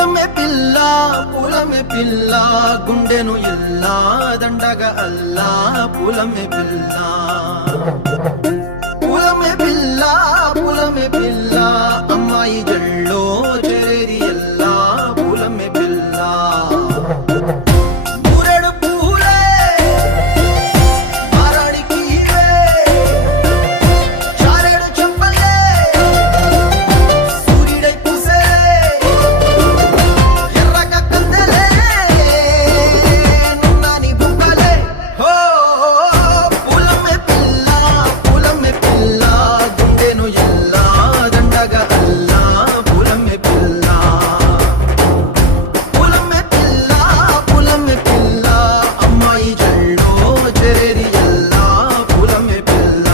పూలమే పిల్ల గుండెను ఎల్లా దండగ అల్లా పూలమే పిల్ల అమ్మాయి జల్లో చేరేది ఎల్లా పూలమే పిల్ల మూరెడు పూలే మారాడికి చారెడు చెప్పలే సూర్యుడై పూసే ఎర్రగ కందలే నున్నాని బుక్కలే హో పూలమే పిల్ల గుండెను ఎల్లా దండగ అల్లా పూలమే పిల్ల అమ్మాయి జల్లో చేరేది ఎల్లా పూలమే పిల్ల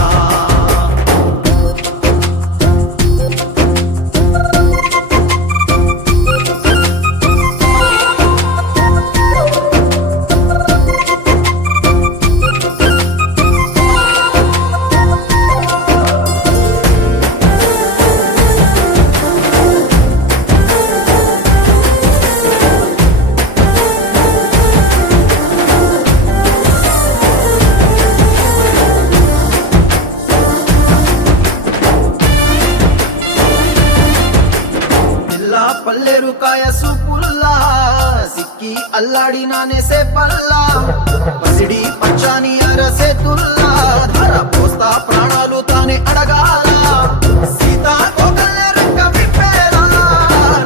పల్లేరు కాయ సూపుల్లా సిక్కి అల్లాడి నానేసే పల్లా పసిడి పచ్చాని అరసే తుల్లా ధర పోస్తా ప్రాణాలు తానే అడగాల సీతా కోకల్లే రెక్క విప్పేలా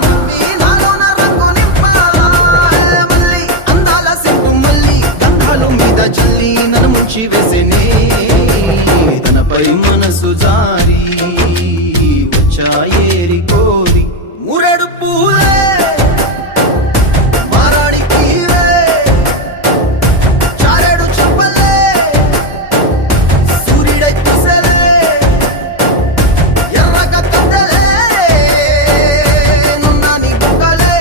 నవ్వి నాలోన రంగు నింపాలా మళ్ళీ అందాల సెంటు మళ్ళీ గంధాలు మీద జల్లి నన్ను ముంచి వేసేనే తనపై మనసు జారి వచ్చాయేరి కోరి మూరెడు పూలే మారాడికి చారెడు చెప్పలే సూర్యుడై పూసలే ఎర్రగ కందలే నున్నాని బుక్కలే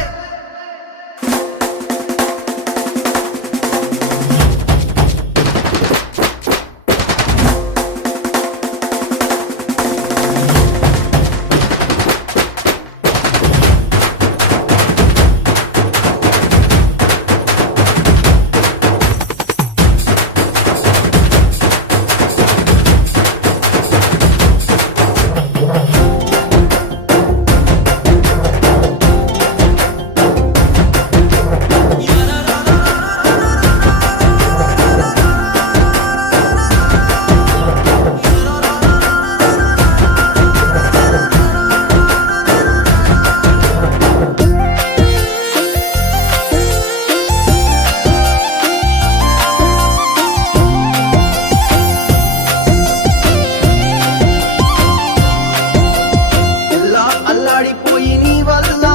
అల్లాడిపోయి నీ వల్ల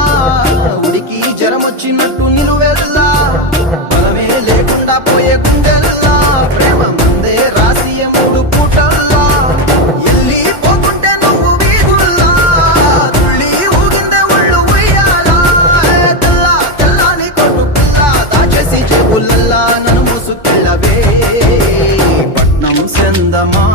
ఉడికి జరమొచ్చినట్టు నిలువెల్లా బలమే లేకుండా పోయే గుండెల్లా ప్రేమ మందే రాసియ మూడు పూటల్లా ఎల్లి పోకుంటే నువ్వు వీధుల్లా తుళ్ళి ఊగిందే ఒళ్ళు ఉయ్యాలా తెల్లని కొట్టు పిల్ల దాచేసి చెవులల్లా నన్ను మూసుకెళ్ళవే పట్నం సెందమా